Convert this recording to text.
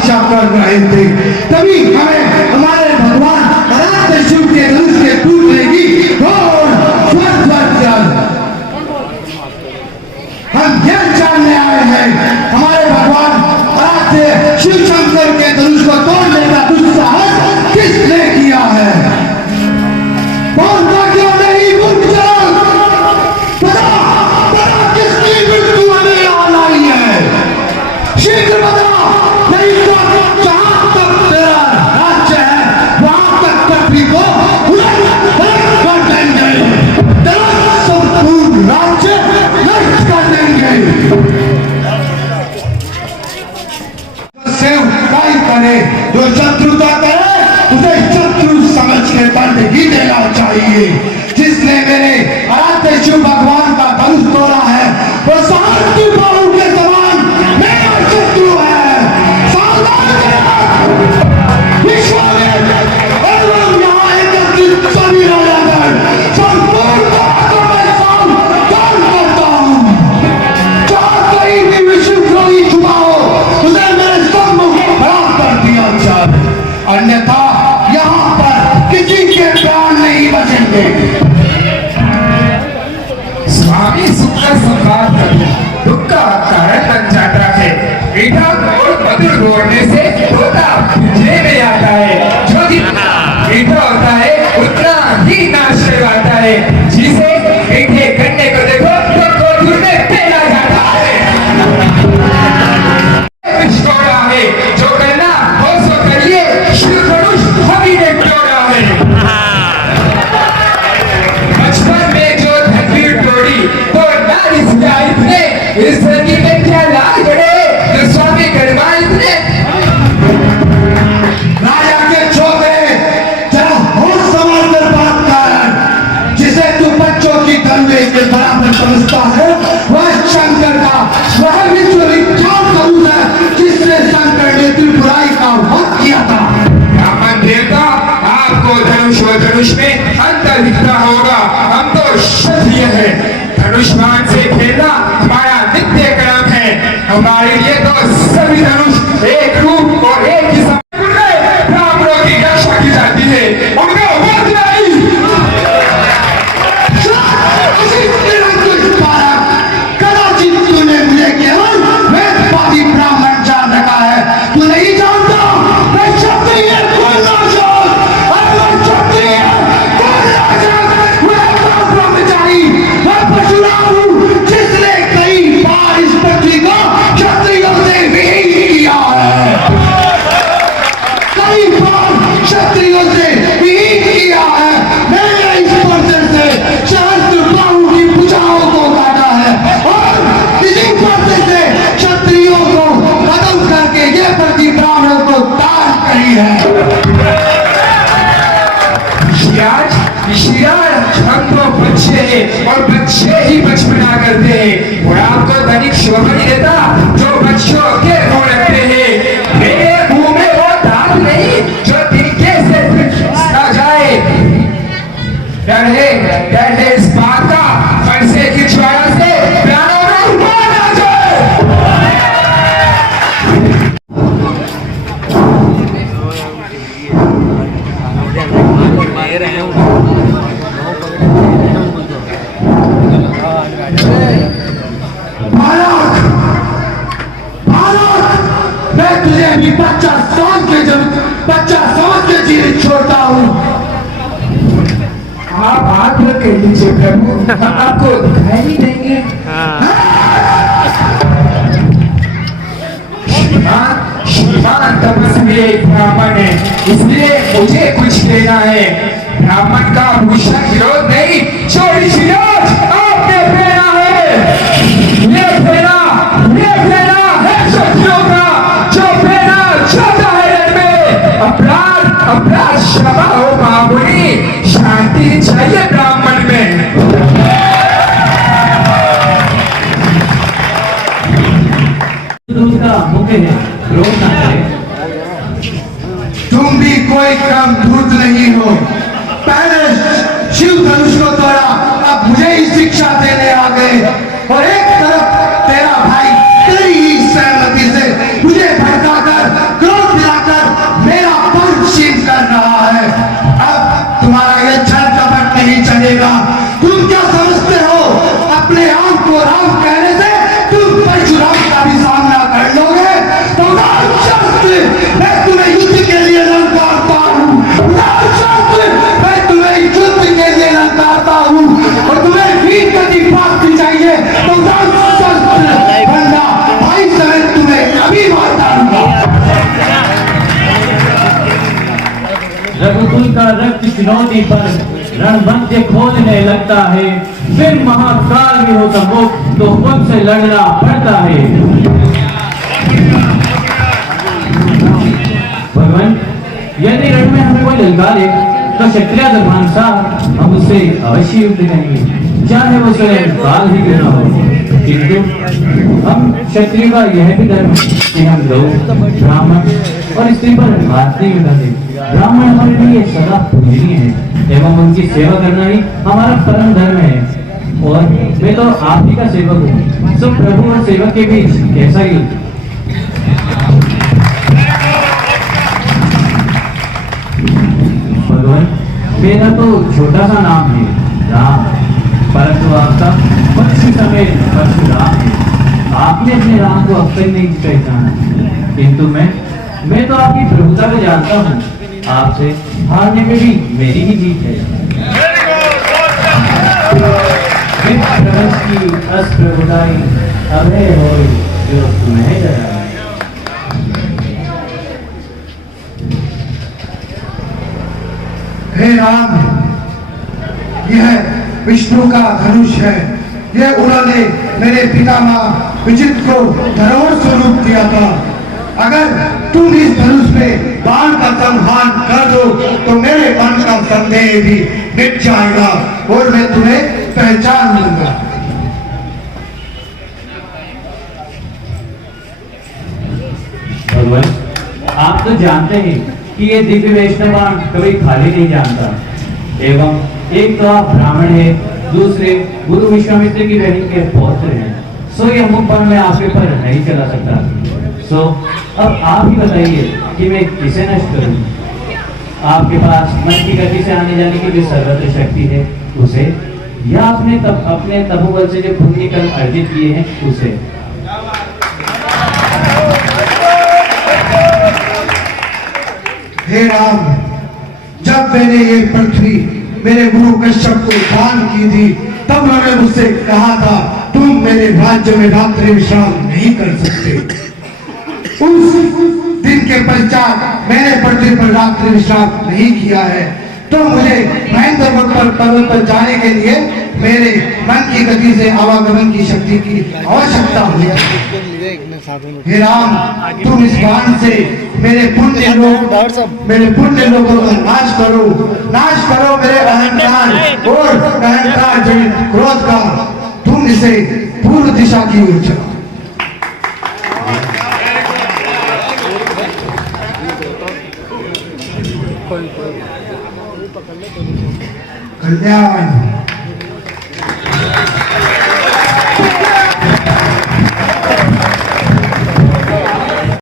शिक्षा कर रहे थे, तभी हमें हमारे भगवान अनंत शिव के धनुष के टूटने की घोर हम यह जानने आए हैं, हमारे भगवान आराध्य शिव शंकर के धनुष को तोड़ने का दुस्साहस किसने किया है? बोलता क्यों नहीं गुंजन? बता किसकी मृत्यु हमें याद आई है? शीघ्र बता, नहीं तो जहां तक तेरा राज्य है वहां तक पृथ्वी को उलट कर देंगे, तेरा संपूर्ण राज्य नष्ट कर देंगे। सेवकाई करे, जो शत्रुता करे उसे शत्रु समझ के दंड ही देना चाहिए। जिसने मेरे आराध्य शिव भगवान का धनुष तोड़ा है वो शांति बाहु के समान मेरा शत्रु है। सावधान विश्व में एवं यहाँ एकत्रित सभी राजागण संपूर्ण को मैं सावधान करता हूँ। जो कहीं भी विश्वद्रोही छुपा हो उसे मेरे सम्मुख खड़ा कर दिया जाए, अन्यथा यहाँ पर किसी के प्राण नहीं बचेंगे। स्वामी सुख का संवाद दुख का कारण बन जाता है। मीठा और मधुर बोलने से होता पिंजरे में आता है। जो जितना मीठा होता है उतना ही नाश करवाता है। जिसे मीठे गन्ने को देखो तो गोधुर में फेंका जाता है। विस्फोड़ा है जो करना हो सो करिए, शिव धनुष हमी ने तोड़ा है। बचपन में जो तकदीर तोड़ी तो नारी सियाई थे, इस धरती में क्या लाज बड़े जो स्वामी करवाए थे। राजा के छोकरे जरा होश संभाल कर बात कर। जिसे तू बच्चों की दरवेश के बराबर समझता है वह शंकर का वह विश्वविख्यात धनुष है जिसने शंकर ने त्रिपुराई का वध किया था। ब्राह्मण देवता आपको धनुष और धनुष में अंतर दिखता होगा। हम तो क्षत्रिय हैं, धनुष्मान से खेलना हमारा नित्य क्रम है। हमारे लिए तो सभी धनुष एक रूप और एक ही ब्राह्मणों की रक्षा की जाती है, उनका वध नहीं। कदाचित तूने मुझे केवल वेदवादी ब्राह्मण जान रखा है, तू नहीं जानता मैं क्षत्रिय ब्रह्मचारी मैं परशुराम हूँ जिसने कई बार इस पृथ्वी को क्षत्रियों से विहीन किया है। कई बार क्षत्रियों से विहीन किया है। मैंने इस पर्दे से सहस्त्र बाहु की भुजाओं को काटा है और इसी पर्दे से क्षत्रियों को खत्म करके ये प्रति ब्राह्मणों को दान करी है। हम तो बच्चे हैं और बच्चे ही बचपना करते हैं और आपको तनिक शोभा नहीं देता जो बच्चों के मुंह रखते हैं। मेरे मुंह में वो दांत नहीं जो तिनके से आ जाए। डर है इस बात का फरसे की ज्वाला से प्राणों में उबाल आ जाए। मैं तुझे अभी 50 समझ के जीवित छोड़ता हूँ। आप हाथ रख के लीजिए प्रभु, हम आपको दिखाई नहीं देंगे। श्रीमान तपस्वी एक ब्राह्मण है, इसलिए मुझे कुछ देना है। ब्राह्मण का भूषण विरोध नहीं, चोरी विरोध आपने फेरा है। ये फेरा है शत्रुओं का, जो फेरा जाता है रण में। अपराध क्षमा हो मामूली, शांति चाहिए ब्राह्मण में। तुम भी कोई कम धूर्त नहीं हो। पहले शिव धनुष को तोड़ा, अब मुझे ही शिक्षा देने आ गए। और एक तरफ तेरा भाई तेरी ही सहमति से मुझे भड़काकर खून का रक्त चुनौती पर रणभंज खोजने लगता है, फिर महाकाल भी हो सम्मुख तो उनसे लड़ना पड़ता है। भगवान, यदि रण में हमें कोई ललकारे तो क्षत्रिय दरबान साहब हम उससे अवश्य युद्ध करेंगे, चाहे वो स्वयं काल ही क्यों न हो। किंतु हम क्षत्रिय का यह भी धर्म कि हम लोग ब्राह्मण और स्त्री पर बात नहीं करते। ब्राह्मण हमारे लिए सदा पूजनीय है एवं उनकी सेवा करना ही हमारा परम धर्म है। और मैं तो आप ही का सेवक हूँ, सब प्रभु और सेवक के बीच कैसा युद्ध। भगवान, मेरा तो छोटा सा नाम है राम, परंतु आपका पक्षी समेत परशुराम है। आपने अपने राम को अब तक नहीं पहचाना, किंतु मैं तो आपकी प्रभुता को जानता हूँ। आपसे हारने में भी मेरी ही जीत है। की अस्त्र बुलाई अभय हो जो तुम्हें डरा। हे राम, यह विष्णु का धनुष है। यह उन्होंने मेरे पितामह विजित को धरोहर स्वरूप दिया था। अगर तुम इस धनुष पे बाण का संहार कर दो तो मेरे मन का संदेह भी मिट जाएगा और मैं तुम्हें पहचान लूंगा। भगवान, आप तो जानते हैं कि ये दिव्य वैष्णव बाण कभी खाली नहीं जानता। एवं एक तो आप ब्राह्मण हैं, दूसरे गुरु विश्वामित्र की बहन के पौत्र हैं, सो यह मुख बाण मैं आपके पर नहीं चला सकता। सो अब आप ही बताइए कि मैं किसे नष्ट करूं। आपके पास मन की गति से आने जाने की जो सर्वत्र शक्ति है उसे, या अपने तपोबल से जो पुण्य कर्म अर्जित किए हैं उसे। हे राम, जब मैंने ये पृथ्वी मेरे गुरु कश्यप को दान की थी तब उन्होंने मुझसे कहा था तुम मेरे राज्य में रात्रि विश्राम नहीं कर सकते। उस दिन के पश्चात मैंने पृथ्वी पर रात्रि विश्राम नहीं किया है, तो मुझे महेंद्र पर्वत पर जाने के लिए मेरे मन की गति से आवागमन की शक्ति की आवश्यकता हुई। हे राम, तुम इस बाण से मेरे पुण्य लोगों का नाश करो मेरे अहंकार और अहंकार जनित क्रोध का। तुम इसे पूर्व दिशा की ओर चलो। कल्याण।